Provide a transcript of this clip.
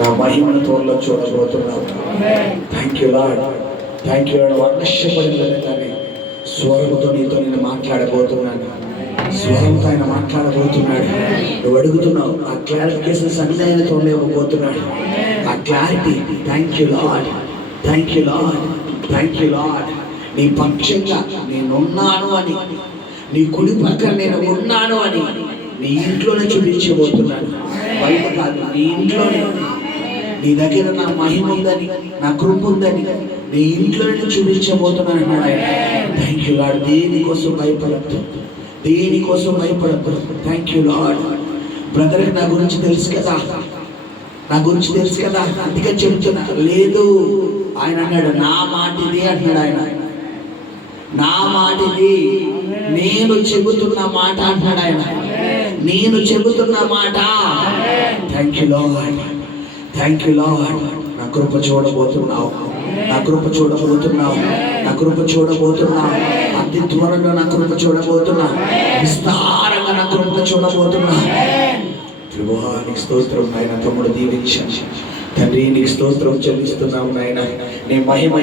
నా మహిమను త్వరలో చూడబోతున్నావు. Thank you Lord, thank you Lord. వర్ణించబడిన విధంగానే స్వరముతో నీతో నేను మాట్లాడబోతున్నాను. స్వరంతో ఆయన మాట్లాడబోతున్నాడు. నువ్వు అడుగుతున్నావు, ఆ క్లారిఫికేషన్స్ అన్ని ఆయనతో ఇవ్వబోతున్నాడు. ఆ clarity. Thank you Lord, thank you Lord, thank you lord. నీ పక్షంగా నేనున్నాను అని, నీ కుడి పక్కన నేను ఉన్నాను అని నీ ఇంట్లోనే చూపించబోతున్నాను. బయట కాదు, నీ ఇంట్లోనే. నీ దగ్గర నా మహిమ ఉందని, నా కృప ఉందని నీ ఇంట్లోనే చూపించబోతున్నాను అన్నాడు ఆయన. Thank you Lord. దేనికోసం భయపడద్దు, దేనికోసం భయపడద్దు. Thank you Lord. బ్రదర్కి నా గురించి తెలుసు కదా, నా గురించి తెలుసు కదా, అందుకే చెబుతున్నా. లేదు, ఆయన అన్నాడు నా మాట ఇది అంటున్నాడు. ఆయన నా మాట ఇది, నేను చెబుతున్న మాట అంటున్నాడు ఆయన. నేను చెబుతున్న మాట. Thank you Lord, thank you lord. నా కృప చూడబోతున్నావు, నా కృప చూడబోతున్నావు, నా కృప చూడబోతున్నావు. అతి త్వరలో నా కృప చూడబోతున్నా, విస్తారంగా నా కృప చూడబోతున్నా. ప్రభువా నీకు స్తోత్రం నాయన. తమ్ముడు దీవించండి తండ్రి, నీకు స్తోత్రం చెల్లిస్తున్నావు నాయన. నీ మహిమ